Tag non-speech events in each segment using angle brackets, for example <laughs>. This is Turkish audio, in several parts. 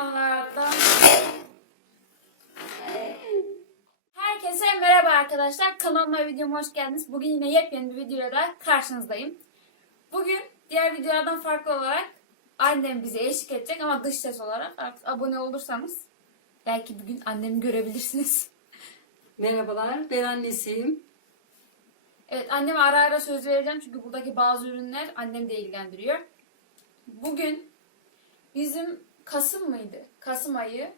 kanallardan Herkese merhaba arkadaşlar. Kanalıma videoma hoş geldiniz. Bugün yine yepyeni bir videoyla karşınızdayım. Bugün diğer videolardan farklı olarak annem bize eşlik edecek ama dış ses olarak artık abone olursanız belki bugün annemi görebilirsiniz. Merhabalar, ben annesiyim. Evet anneme ara ara söz vereceğim çünkü buradaki bazı ürünler annem de ilgilendiriyor. Bugün bizim Kasım mıydı? Kasım ayı.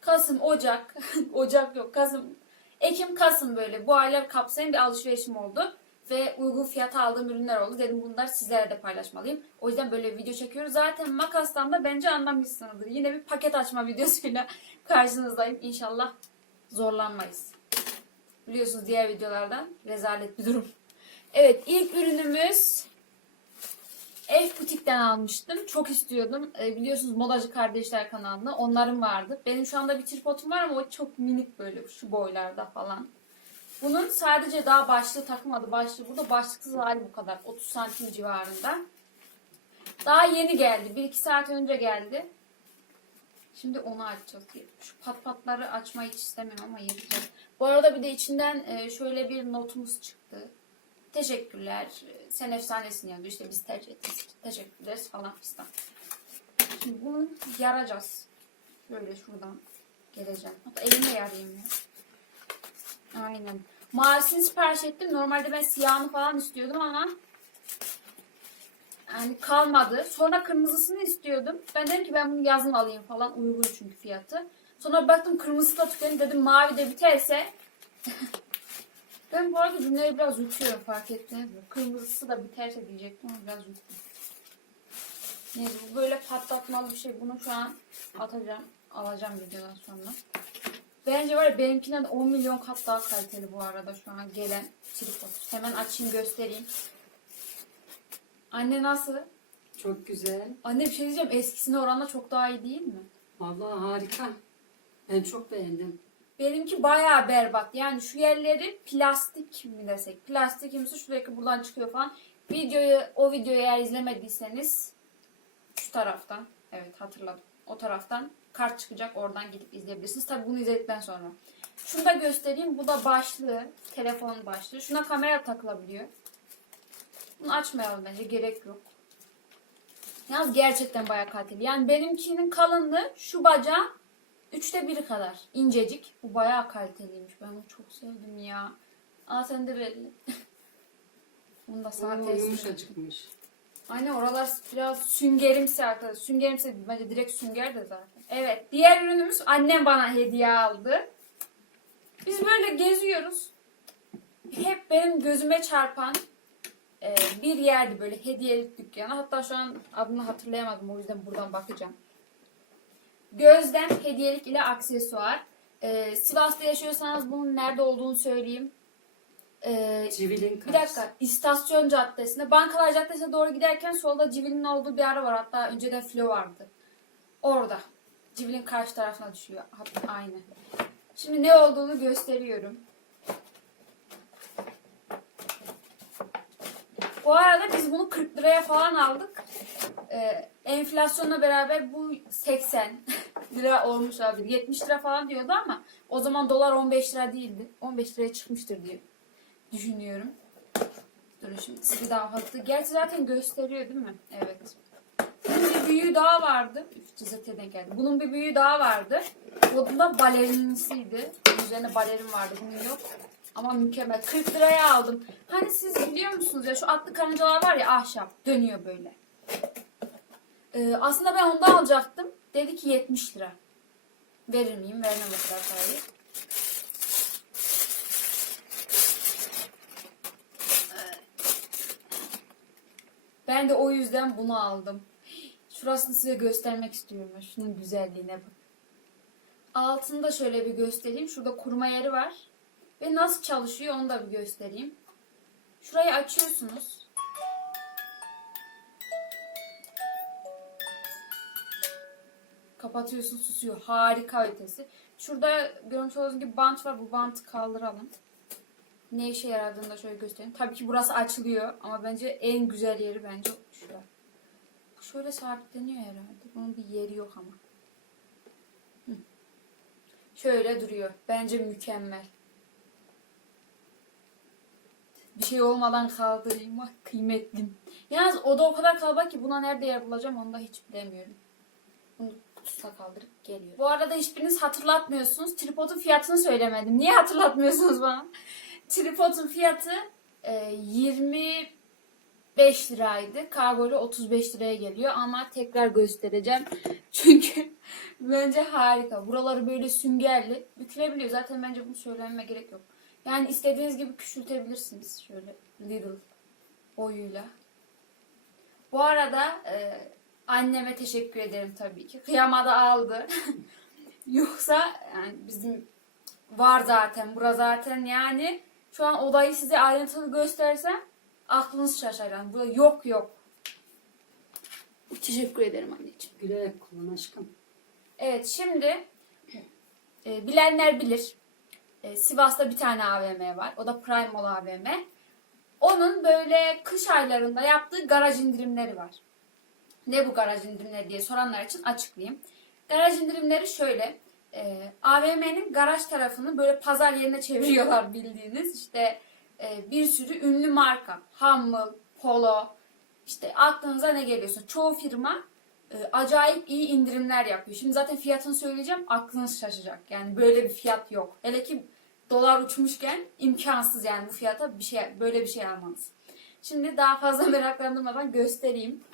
Kasım, Ocak. <laughs> Ocak yok. Kasım. Ekim, Kasım böyle. Bu aylar kapsayan bir alışverişim oldu. Ve uygun fiyata aldığım ürünler oldu. Dedim bunları sizlere de paylaşmalıyım. O yüzden böyle bir video çekiyoruz. Zaten makastan da bence anlamışsınızdır. Yine bir paket açma videosuyla <laughs> karşınızdayım. İnşallah zorlanmayız. Biliyorsunuz diğer videolardan rezalet bir durum. Evet ilk ürünümüz Butik'ten almıştım. Çok istiyordum. E, biliyorsunuz Modacı Kardeşler kanalında onların vardı. Benim şu anda bir tripodum var ama o çok minik böyle şu boylarda falan. Bunun sadece daha başlığı takılmadı. Başlığı burada başlıksız hali bu kadar. 30 santim civarında. Daha yeni geldi. 1-2 saat önce geldi. Şimdi onu açacağız. Şu pat patları açmayı hiç istemiyorum ama yapacağız. Bu arada bir de içinden e, şöyle bir notumuz çıktı. Teşekkürler. Sen efsanesin yazıyor. İşte biz tercih ettik. Teşekkürler falan fistan. Şimdi bunu yaracağız. Şöyle şuradan geleceğim. Hatta elimle yarayayım ya. Aynen. Mavisini sipariş ettim. Normalde ben siyahını falan istiyordum ama yani kalmadı. Sonra kırmızısını istiyordum. Ben dedim ki ben bunu yazın alayım falan. Uygun çünkü fiyatı. Sonra baktım kırmızısı da tükendi. Dedim mavi de biterse. Ben bu arada cümleyi biraz yutuyorum fark ettiniz mi? Kırmızısı da biterse diyecektim ama biraz yuttum. Neyse bu böyle patlatmalı bir şey. Bunu şu an atacağım. Alacağım videodan sonra. Bence var ya benimkinden 10 milyon kat daha kaliteli bu arada şu an gelen tripod. Hemen açayım göstereyim. Anne nasıl? Çok güzel. Anne bir şey diyeceğim eskisine oranla çok daha iyi değil mi? Vallahi harika. Ben çok beğendim. Benimki bayağı berbat. Yani şu yerleri plastik mi desek? Plastik kimse sürekli buradan çıkıyor falan. Videoyu, o videoyu eğer izlemediyseniz şu taraftan, evet hatırladım. O taraftan kart çıkacak oradan gidip izleyebilirsiniz. Tabi bunu izledikten sonra. Şunu da göstereyim. Bu da başlığı. Telefon başlığı. Şuna kamera takılabiliyor. Bunu açmayalım bence. Gerek yok. Yalnız gerçekten bayağı kaliteli. Yani benimkinin kalınlığı şu bacağın üçte biri kadar. incecik. Bu bayağı kaliteliymiş. Ben bunu çok sevdim ya. Aa sen de belli. <laughs> Bunu da Oo, test. yumuşacıkmış. Anne oralar biraz süngerimsi arkadaşlar. Süngerimsi bence direkt sünger de zaten. Evet. Diğer ürünümüz annem bana hediye aldı. Biz böyle geziyoruz. Hep benim gözüme çarpan e, bir yerdi böyle hediyelik dükkanı. Hatta şu an adını hatırlayamadım o yüzden buradan bakacağım. Gözlem, hediyelik ile aksesuar. E, Sivas'ta yaşıyorsanız bunun nerede olduğunu söyleyeyim. E, Civilin bir dakika. İstasyon Caddesi'nde. Bankalar Caddesi'ne doğru giderken solda Civil'in olduğu bir ara var. Hatta önceden filo vardı. Orada. Civil'in karşı tarafına düşüyor. Hatta aynı. Şimdi ne olduğunu gösteriyorum. Bu arada biz bunu 40 liraya falan aldık. Ee, enflasyonla beraber bu 80 <laughs> lira olmuş abi. 70 lira falan diyordu ama o zaman dolar 15 lira değildi. 15 liraya çıkmıştır diye düşünüyorum. Dur şimdi sizi daha fazla. Gerçi zaten gösteriyor değil mi? Evet. Bunun bir büyüğü daha vardı. Üf denk geldi. Bunun bir büyüğü daha vardı. O da balerinisiydi. Bunun üzerine balerin vardı. Bunun yok. Ama mükemmel. 40 liraya aldım. Hani siz biliyor musunuz ya şu atlı karıncalar var ya ahşap. Dönüyor böyle. Ee, aslında ben ondan alacaktım. Dedi ki 70 lira. Verir miyim? Vermem o kadar parayı. Ben de o yüzden bunu aldım. Şurasını size göstermek istiyorum. Şunun güzelliğine bak. Altında şöyle bir göstereyim. Şurada kurma yeri var. Ve nasıl çalışıyor onu da bir göstereyim. Şurayı açıyorsunuz. Kapatıyorsun susuyor. Harika ötesi. Şurada görmüş olduğunuz gibi bant var. Bu bantı kaldıralım. Ne işe yaradığını da şöyle göstereyim. Tabii ki burası açılıyor ama bence en güzel yeri bence şura. Bu şöyle sabitleniyor herhalde. Bunun bir yeri yok ama. Şöyle duruyor. Bence mükemmel. Bir şey olmadan kaldırayım. Ah kıymetlim. Yalnız o da o kadar kalabalık ki buna nerede yer bulacağım onu da hiç bilemiyorum. Bunu kutusa kaldırıp geliyor. Bu arada hiçbiriniz hatırlatmıyorsunuz. Tripodun fiyatını söylemedim. Niye hatırlatmıyorsunuz bana? <laughs> Tripodun fiyatı e, 25 liraydı. Kargoyla 35 liraya geliyor ama tekrar göstereceğim. <laughs> Çünkü <laughs> bence harika. Buraları böyle süngerli. Bükülebiliyor. Zaten bence bunu söylememe gerek yok. Yani istediğiniz gibi küçültebilirsiniz. Şöyle little boyuyla. Bu arada e, anneme teşekkür ederim tabii ki. Kıyamada aldı. <laughs> Yoksa yani bizim var zaten. Bura zaten yani şu an odayı size ayrıntılı göstersem aklınız şaşar. Yani burada yok yok. Teşekkür ederim anneciğim. Gülerek kullan aşkım. Evet şimdi e, bilenler bilir. E, Sivas'ta bir tane AVM var. O da Prime Mall AVM. Onun böyle kış aylarında yaptığı garaj indirimleri var. Ne bu garaj indirimleri diye soranlar için açıklayayım. Garaj indirimleri şöyle. E, AVM'nin garaj tarafını böyle pazar yerine çeviriyorlar <laughs> bildiğiniz. İşte e, bir sürü ünlü marka. Hummel, Polo, işte aklınıza ne geliyorsa. Çoğu firma e, acayip iyi indirimler yapıyor. Şimdi zaten fiyatını söyleyeceğim aklınız şaşacak. Yani böyle bir fiyat yok. Hele ki dolar uçmuşken imkansız yani bu fiyata bir şey böyle bir şey almanız. Şimdi daha fazla <laughs> meraklandırmadan göstereyim.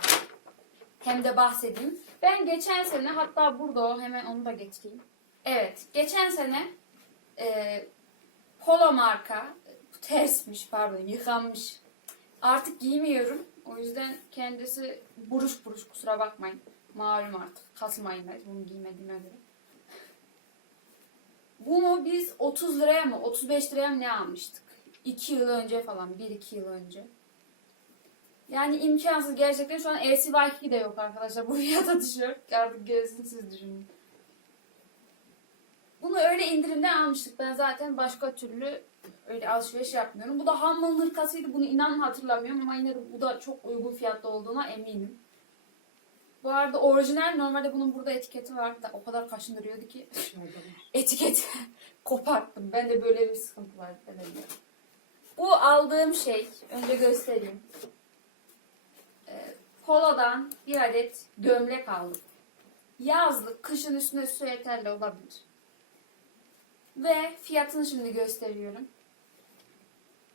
Hem de bahsedeyim. Ben geçen sene hatta burada o hemen onu da getireyim. Evet geçen sene e, Polo marka tersmiş pardon yıkanmış. Artık giymiyorum. O yüzden kendisi buruş buruş kusura bakmayın. Malum artık Kasım ayındayız bunu giymediğime göre. Bunu biz 30 liraya mı 35 liraya mı ne almıştık? 2 yıl önce falan 1-2 yıl önce. Yani imkansız gerçekten şu an LCY2 de yok arkadaşlar <laughs> bu fiyata tişört. Artık gerisini siz düşünün. Bunu öyle indirimden almıştık. Ben zaten başka türlü öyle alışveriş yapmıyorum. Bu da Hammel hırkasıydı. Bunu inanın hatırlamıyorum ama yine de bu da çok uygun fiyatlı olduğuna eminim. Bu arada orijinal normalde bunun burada etiketi var da o kadar kaşındırıyordu ki <laughs> etiketi <laughs> koparttım. Ben de böyle bir sıkıntı var. Bu aldığım şey önce göstereyim. Ee, Polo'dan bir adet gömlek aldım. Yazlık, kışın üstüne süeterle olabilir. Ve fiyatını şimdi gösteriyorum.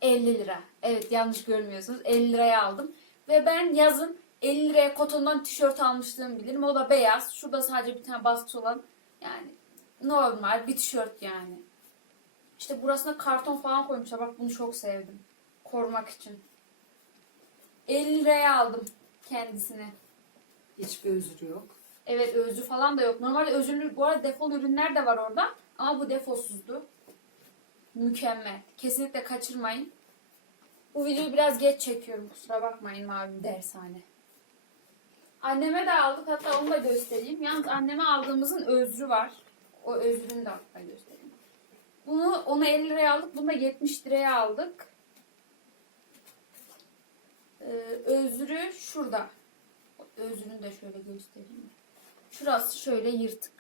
50 lira. Evet yanlış görmüyorsunuz. 50 liraya aldım. Ve ben yazın 50 liraya kotondan tişört almışlığımı bilirim. O da beyaz. Şurada sadece bir tane baskısı olan yani normal bir tişört yani. İşte burasına karton falan koymuşlar. Bak bunu çok sevdim. Korumak için. 50 liraya aldım kendisini. Hiçbir özrü yok. Evet özlü falan da yok. Normalde özürlü bu arada defol ürünler de var orada. Ama bu defolsuzdu. Mükemmel. Kesinlikle kaçırmayın. Bu videoyu biraz geç çekiyorum. Kusura bakmayın malum dershane. Anneme de aldık. Hatta onu da göstereyim. Yalnız anneme aldığımızın özrü var. O özrünü de hatta göstereyim. Bunu onu 50 liraya aldık. Bunu da 70 liraya aldık. Ee, özrü şurada. Özrünü de şöyle göstereyim. Şurası şöyle yırtık.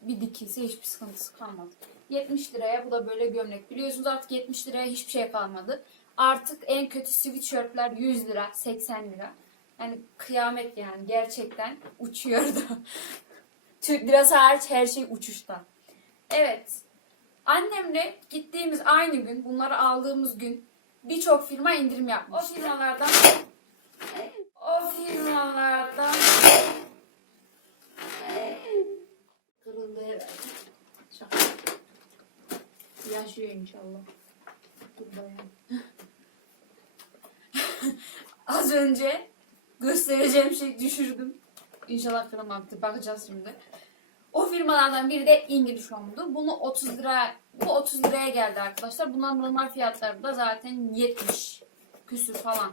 Bir dikilse hiçbir sıkıntısı kalmadı. 70 liraya bu da böyle gömlek. Biliyorsunuz artık 70 liraya hiçbir şey kalmadı. Artık en kötü sweatshirtler 100 lira, 80 lira. Yani kıyamet yani gerçekten uçuyordu. <laughs> Türk lirası hariç her şey uçuşta. Evet. Annemle gittiğimiz aynı gün, bunları aldığımız gün birçok firma indirim yapmış. O firmalardan o firmalardan kırıldı herhalde. Şaka. Yaşıyor inşallah. Dur bayan. <laughs> Az önce göstereceğim şey düşürdüm. İnşallah kırılmamıştır. Bakacağız şimdi. O firmalardan biri de English Home'du. Bunu 30 lira bu 30 liraya geldi arkadaşlar. Bunların normal fiyatları da zaten 70 küsür falan.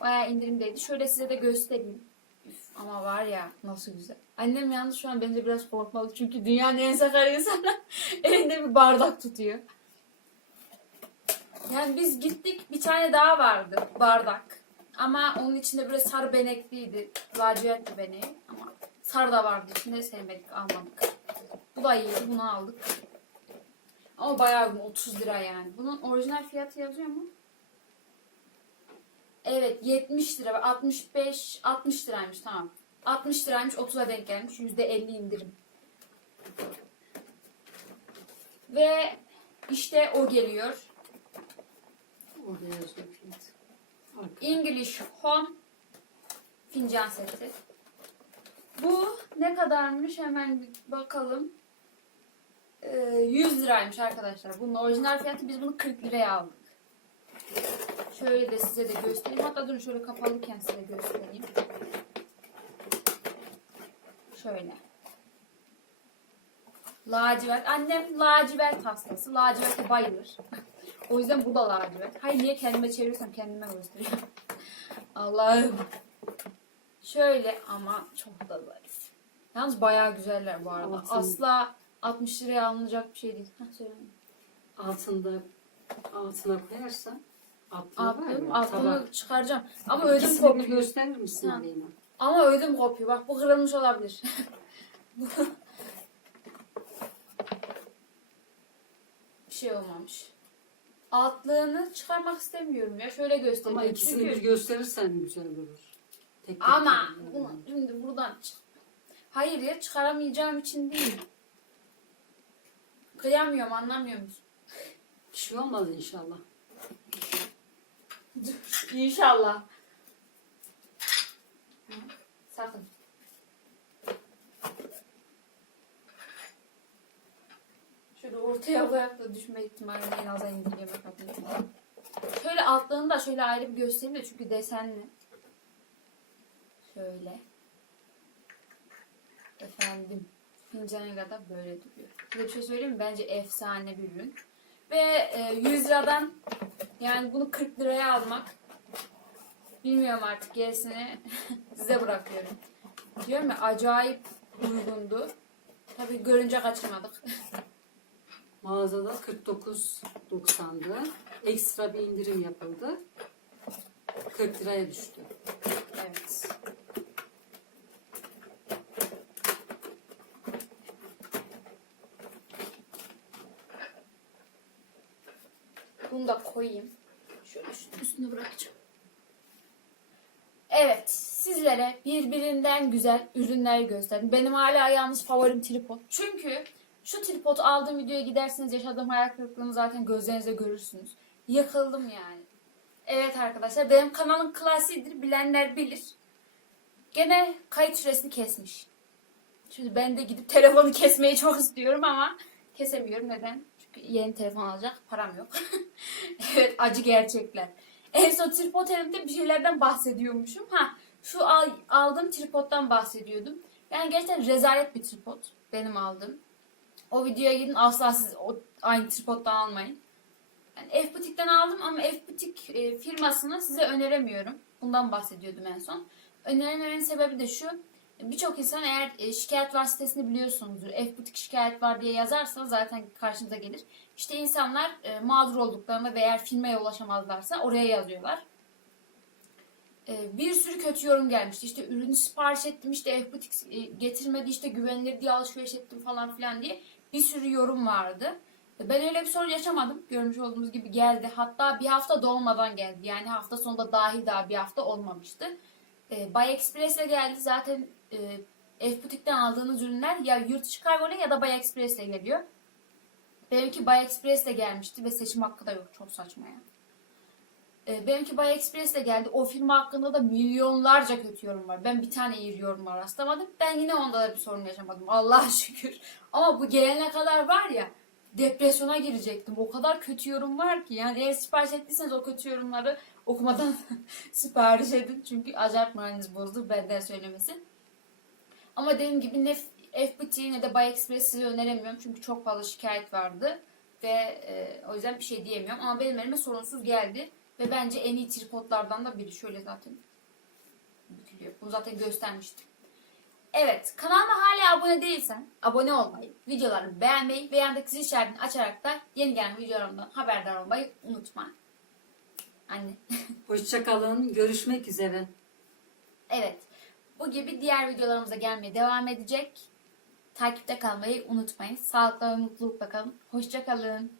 Bayağı indirimdeydi. Şöyle size de göstereyim. Üf, ama var ya nasıl güzel. Annem yalnız şu an bence biraz korkmalı. Çünkü dünyanın en sakar insanı <laughs> elinde bir bardak tutuyor. Yani biz gittik bir tane daha vardı bardak. Ama onun içinde böyle sarı benekliydi. Lacivert bir beneği sarı da vardı içinde sevmedik almadık. Bu da iyiydi. Bunu aldık. Ama bayağı bir 30 lira yani. Bunun orijinal fiyatı yazıyor mu? Evet 70 lira ve 65 60 liraymış tamam. 60 liraymış 30'a denk gelmiş. %50 indirim. Ve işte o geliyor. Orada yazıyor fiyat. English Home fincan seti. Bu ne kadarmış hemen bir bakalım. Ee, 100 liraymış arkadaşlar. Bunun orijinal fiyatı biz bunu 40 liraya aldık. Şöyle de size de göstereyim. Hatta durun şöyle kapalıyken size göstereyim. Şöyle. Lacivert. Annem lacivert hastası. Laciverte bayılır. <laughs> o yüzden bu da lacivert. Hayır niye kendime çeviriyorsam kendime gösteriyorum. <laughs> Allah'ım. Şöyle ama çok da zarif. Yalnız bayağı güzeller bu arada. Altın. Asla 60 liraya alınacak bir şey değil. Heh, söyle. Altında altına koyarsan altına Aklım, aklımı çıkaracağım. Ama ödüm İkisini bir kopuyor. gösterir misin Ha. Aleyna? Ama ödüm kopuyor. Bak bu kırılmış olabilir. Bu- <laughs> bir şey olmamış. Altlığını çıkarmak istemiyorum ya. Şöyle göstereyim. Ama ikisini Çünkü- bir gösterirsen güzel durur. Tek tek Ama yani. şimdi buradan çık. Hayır ya çıkaramayacağım için değil. Kıyamıyorum anlamıyor musun? Bir şey olmaz inşallah. <laughs> İnşallah. Hı, Sakın. Şöyle ortaya koyarak da düşme ihtimalini en aza indirgemek adına. Şöyle altlarını da şöyle ayrı bir göstereyim de çünkü desenli. Şöyle. Efendim. Fincanıyla da böyle duruyor. Size bir şey söyleyeyim mi? Bence efsane bir ürün. Ve e, 100 liradan yani bunu 40 liraya almak bilmiyorum artık gerisini <laughs> size bırakıyorum. Diyorum ya acayip uygundu. Tabii görünce kaçırmadık. <laughs> Mağazada 49.90'dı. Ekstra bir indirim yapıldı. 40 liraya düştü. evet. Da koyayım. Şöyle üstüne bırakacağım. Evet, sizlere birbirinden güzel ürünler gösterdim. Benim hala yalnız favorim tripod. Çünkü şu tripod aldığım videoya giderseniz yaşadığım hayal kırıklığını zaten gözlerinizle görürsünüz. Yıkıldım yani. Evet arkadaşlar, benim kanalın klasiğidir. Bilenler bilir. Gene kayıt süresini kesmiş. Şimdi ben de gidip telefonu kesmeyi çok istiyorum ama kesemiyorum. Neden? Yeni telefon alacak param yok. <laughs> evet acı gerçekler. En son tripod elimde bir şeylerden bahsediyormuşum. Ha şu al, aldığım tripoddan bahsediyordum. Yani gerçekten rezalet bir tripod benim aldığım. O videoya gidin asla siz o, aynı tripoddan almayın. Yani F-Butik'ten aldım ama F-Butik e, firmasını size öneremiyorum. Bundan bahsediyordum en son. Önerememin sebebi de şu. Birçok insan eğer e, şikayet var sitesini biliyorsunuzdur. F-Butik şikayet var diye yazarsanız zaten karşınıza gelir. İşte insanlar e, mağdur olduklarında ve eğer firmaya ulaşamazlarsa oraya yazıyorlar. E, bir sürü kötü yorum gelmişti. İşte ürünü sipariş ettim işte F-Butik getirmedi işte güvenilir diye alışveriş ettim falan filan diye bir sürü yorum vardı. Ben öyle bir sorun yaşamadım. Görmüş olduğunuz gibi geldi. Hatta bir hafta dolmadan geldi. Yani hafta sonunda dahil daha bir hafta olmamıştı. Bay Express'le geldi. Zaten e, F-Butik'ten aldığınız ürünler ya yurt dışı kargoyla ya da Bay Express'le geliyor. Benimki Bay Express'le gelmişti ve seçim hakkı da yok. Çok saçma ya. E, benimki Bay Express'le geldi. O firma hakkında da milyonlarca kötü yorum var. Ben bir tane iyi yoruma rastlamadım. Ben yine onda da bir sorun yaşamadım. Allah'a şükür. Ama bu gelene kadar var ya depresyona girecektim. O kadar kötü yorum var ki. Yani eğer sipariş ettiyseniz o kötü yorumları okumadan <laughs> sipariş edin. Çünkü acayip moraliniz bozdu benden söylemesi. Ama dediğim gibi ne FBT ne de Bay Express size öneremiyorum. Çünkü çok fazla şikayet vardı. Ve e, o yüzden bir şey diyemiyorum. Ama benim elime sorunsuz geldi. Ve bence en iyi tripodlardan da biri. Şöyle zaten bükülüyor. Bunu zaten göstermiştim. Evet, kanalıma hala abone değilsen abone olmayı, videolarımı beğenmeyi ve yandaki zil işaretini açarak da yeni gelen videolarımdan haberdar olmayı unutma. Anne. <laughs> Hoşçakalın. Görüşmek üzere. Evet. Bu gibi diğer videolarımıza gelmeye devam edecek. Takipte kalmayı unutmayın. Sağlıkla ve mutlulukla kalın. Hoşça kalın.